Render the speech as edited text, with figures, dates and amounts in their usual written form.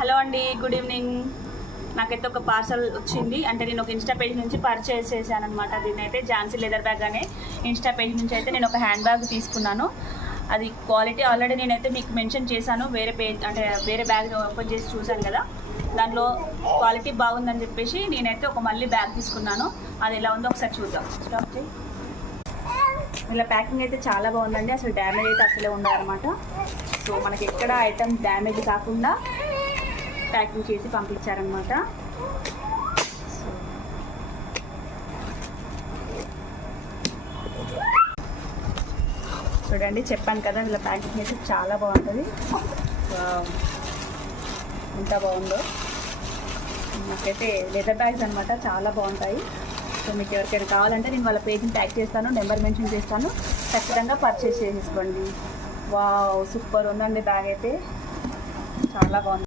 Hello అండి, good evening. నాకైతే ఒక పార్సల్ వచ్చింది. అంటే నేను ఒక ఇన్స్టా పేజ్ నుంచి పర్చేస్ చేశాను అనమాట. దీని అయితే ఝాన్సీ లెదర్ బ్యాగ్ అనే ఇన్స్టా పేజ్ నుంచి అయితే నేను ఒక హ్యాండ్ బ్యాగ్ తీసుకున్నాను. అది క్వాలిటీ ఆల్రెడీ నేనైతే మీకు మెన్షన్ చేశాను. వేరే పేజ్ అంటే వేరే బ్యాగ్ ఓపెన్ చేసి చూశాను కదా, దాంట్లో క్వాలిటీ బాగుందని చెప్పేసి నేనైతే ఒక మళ్ళీ బ్యాగ్ తీసుకున్నాను. అది ఎలా ఉందో ఒకసారి చూద్దాం. స్టాప్ చేయి. ఇలా ప్యాకింగ్ అయితే చాలా బాగుందండి. అసలు డ్యామేజ్ అయితే అసలే ఉండదన్నమాట. సో మనకి ఎక్కడ ఐటమ్ డ్యామేజ్ కాకుండా ప్యాకింగ్ చేసి పంపించారనమాట. చూడండి, చెప్పాను కదా ఇలా ప్యాకింగ్ అయితే చాలా బాగుంటుంది. ఎంత బాగుందో. నాకైతే లెదర్ బ్యాగ్స్ అనమాట చాలా బాగుంటాయి. సో మీకు ఎవరికైనా కావాలంటే నేను వాళ్ళ పేజ్ని ట్యాగ్ చేస్తాను, నెంబర్ మెన్షన్ చేస్తాను, ఖచ్చితంగా పర్చేస్ చేసేసుకోండి. వావ్, సూపర్ ఉందండి బ్యాగ్ అయితే, చాలా బాగుంది.